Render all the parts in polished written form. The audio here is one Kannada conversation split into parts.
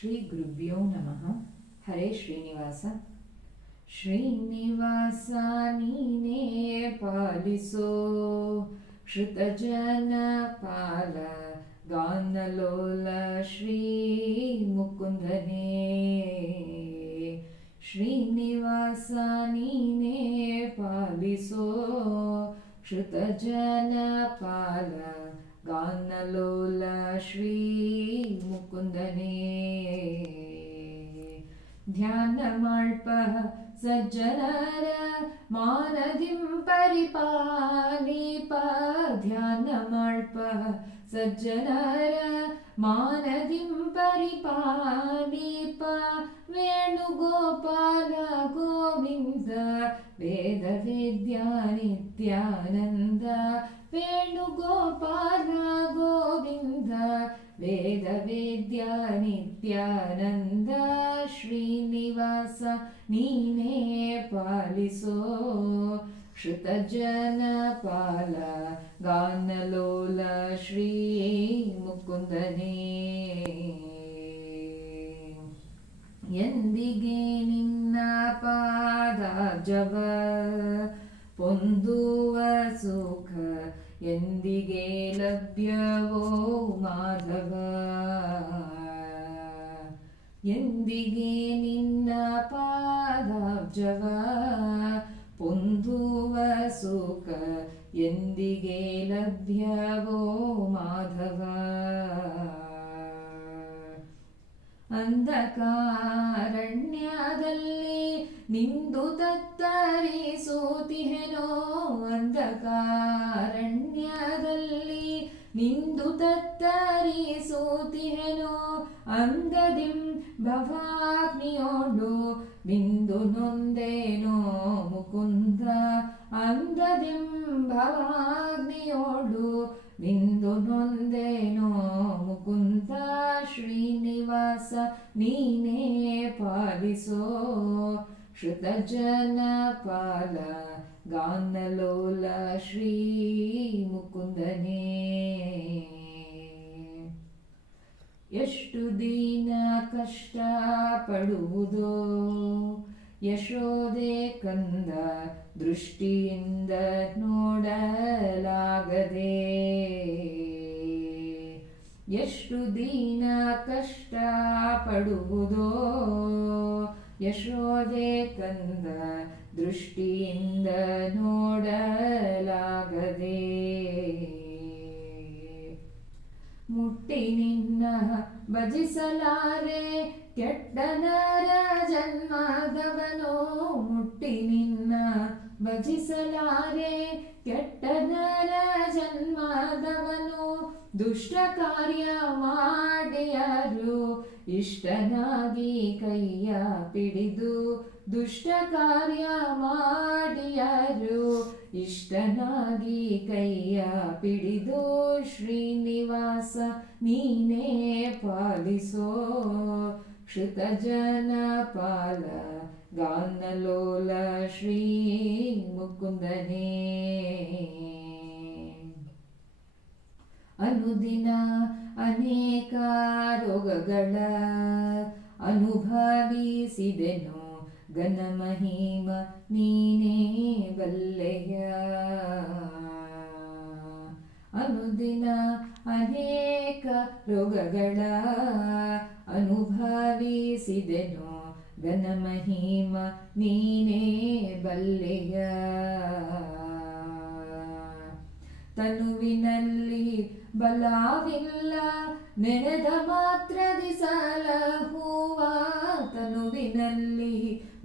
ಶ್ರೀ ಗುರುಭ್ಯೋ ನಮಃ. ಹರೇ ಶ್ರೀನಿವಾಸ. ಶ್ರೀನಿವಾಸ ನೀನೇ ಪಾಲಿಸೋ, ಶ್ರುತಜನ ಪಾಲ ಗಾನಲೋಲ ಶ್ರೀ ಮುಕುಂದನೇ. ಶ್ರೀನಿವಾಸ ನೀನೇ ಪಾಲಿಸೋ, ಶ್ರುತಜನ ಪಾಲ ಗಾನಲೋಲ ಶ್ರೀ ಮುಕುಂದನೇ. ಧ್ಯಾನ ಮಾಳ್ಪ ಸಜ್ಜನರ ಮಾನದಿಂ ಪರಿಪಾಲಿಪ. ಧ್ಯಾನ ಮಾಳ್ಪ ಸಜ್ಜನರ ಮಾನದಿಂ ಪರಿಪಾಲಿಪ. ವೇಣುಗೋಪಾಲ ಗೋವಿಂದ ವೇದ ವೇದ್ಯ ನಿತ್ಯಾನಂದ. ವೇಣುಗೋಪಾಲ ಗೋವಿಂದ ವೇದ ವೇದ್ಯ ನಿತ್ಯಾನಂದ. ಶ್ರೀನಿವಾಸ ನೀನೇ ಪಾಲಿಸೋ, ಶ್ರುತಜನ ಪಾಲ ಗಾನಲೋಲ ಶ್ರೀ ಮುಕುಂದನೇ. ಎಂದಿಗೆ ನಿನ್ನ ಪಾದಾಬ್ಜವ ಪೊಂದುವ ಸುಖ ಎಂದಿಗೆ ಲಭ್ಯವೋ ಮಾಧವ. ಎಂದಿಗೆ ನಿನ್ನ ಪಾದಾಬ್ಜವ ಪೊಂದುವ ಸುಖ ಎಂದಿಗೆ ಲಭ್ಯವೋ ಮಾಧವ. ಅಂಧಕಾರಣ್ಯದಲ್ಲಿ ನಿಂದು ತತ್ತರಿಸುತ್ತಿಹೆನೋ. ಅಂಧಕಾರಣ್ಯದಲ್ಲಿ ನಿಂದು ತತ್ತರಿಸುತ್ತಿಹೆನೋ. ಅಂಧದಿಂ ಭವಾಗ್ನಿಯೋಡು ಬಿಂದು ನೊಂದೇನೋ ಮುಕುಂದ. ಅಂಧದಿಂ ಭವಾಗ್ನಿಯೋಡು ಬಿಂದು ನೊಂದೇನೋ ಮುಕುಂದ. ಶ್ರೀನಿವಾಸ ನೀನೇ ಪಾಲಿಸೋ, ಶ್ರುತಜನ ಪಾಲ ಗಾನಲೋಲ ಶ್ರೀ ಮುಕುಂದನೇ. ಎಷ್ಟು ದಿನ ಕಷ್ಟ ಪಡುವುದೋ ಯಶೋದೆ ಕಂದ ದೃಷ್ಟಿಯಿಂದ ನೋಡಲಾಗದೆ. ಎಷ್ಟು ದಿನ ಕಷ್ಟ ಪಡುವುದೋ ಯಶೋದೆ ಕಂದ ದೃಷ್ಟಿಯಿಂದ ನೋಡಲಾಗದೆ. ಮುಟ್ಟಿ ನಿನ್ನ ಭಜಿಸಲಾರೆ ಕೆಟ್ಟ ನರ ಜನ್ಮದವನೋ. ಮುಟ್ಟಿ ನಿನ್ನ ಭಜಿಸಲಾರೆ ಕೆಟ್ಟ ನರ ಜನ್ಮದವನು. ದುಷ್ಟ ಕಾರ್ಯ ಮಾಡಿಯಾರು ಇಷ್ಟನಾಗಿ ಕೈಯ ಪಿಡಿದು. ದುಷ್ಟ ಕಾರ್ಯ ಮಾಡಿಯಾರು ಇಷ್ಟನಾಗಿ ಕೈಯ ಪಿಡಿದು. ಶ್ರೀನಿವಾಸ ನೀನೇ ಪಾಲಿಸೋ, ಶ್ರುತಜನ ಪಾಲ ಗಾನಲೋಲ ಶ್ರೀ ಮುಕುಂದನೇ. ಅನುದಿನ ಅನೇಕ ರೋಗಗಳ ಅನುಭವಿಸಿದೆನು ಘನಮಹಿಮ ನೀನೇ ಬಲ್ಲೆಯ. ಅನುದಿನ ಅನೇಕ ರೋಗಗಳ ಅನುಭವಿಸಿದೆನು ಘನಮಹಿಮ ನೀನೇ ಬಲ್ಲೆಯ. ತನುವಿನಲ್ಲಿ ಬಲವಿಲ್ಲ ನೆನೆದ ಮಾತ್ರದಿ ಸಲಹುವ. ತನುವಿನಲ್ಲಿ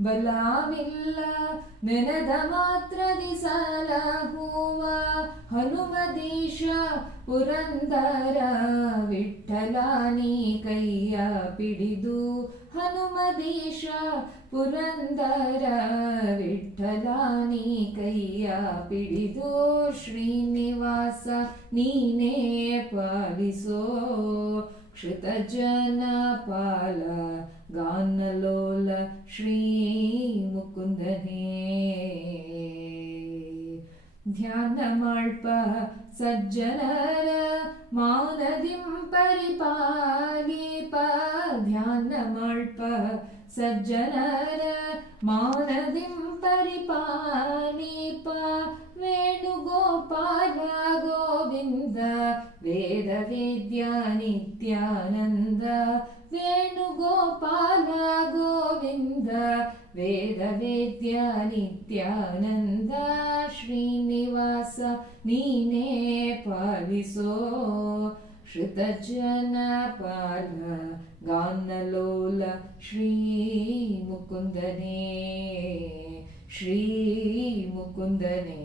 ಬಲವಿಲ್ಲ ನೆನೆದ ಮಾತ್ರದಿ ಸಲಹುವ. ಹನುಮದೀಶ ಪುರಂದರ ವಿಠಲ ನೀ ಕೈಯ ಪಿಡಿದು. ಹನುಮದೀಶ ಪುರಂದರ ವಿಠಲ ನೀ ಕೈಯ ಪಿಡಿದು. ಶ್ರೀನಿವಾಸ ನೀನೇ ಪಾಲಿಸೋ, ಶ್ರುತಜನ ಪಾಲ ಗಾನಲೋಲ ಶ್ರೀ ಮುಕುಂದನೇ. ಧ್ಯಾನ ಮಾಳ್ಪ ಸಜ್ಜನರ ಮಾನದಿಂ ಪರಿಪಾಲಿಪ. ಧ್ಯಾನ ಮಲ್ಪ ಸಜ್ಜನರ ಮಾನದಿಂ ಪರಿಪಾಲೀಪ ವೇಣುಗೋಪಾಲ ಗೋವಿಂದ ವೇದ ವೇದ್ಯ ನಿತ್ಯಾನಂದ ವೇಣುಗೋಪಾಲ ಗೋವಿಂದ ವೇದ ವೇದ್ಯ ನಿತ್ಯಾನಂದ ಶ್ರೀನಿವಾಸ ನೀನೇ ಪಾಲಿಸೋ ಶ್ರುತಜನ ಪಾಲ ಗಾನಲೋಲ ಶ್ರೀ ಮುಕುಂದನೇ ಶ್ರೀ ಮುಕುಂದನೇ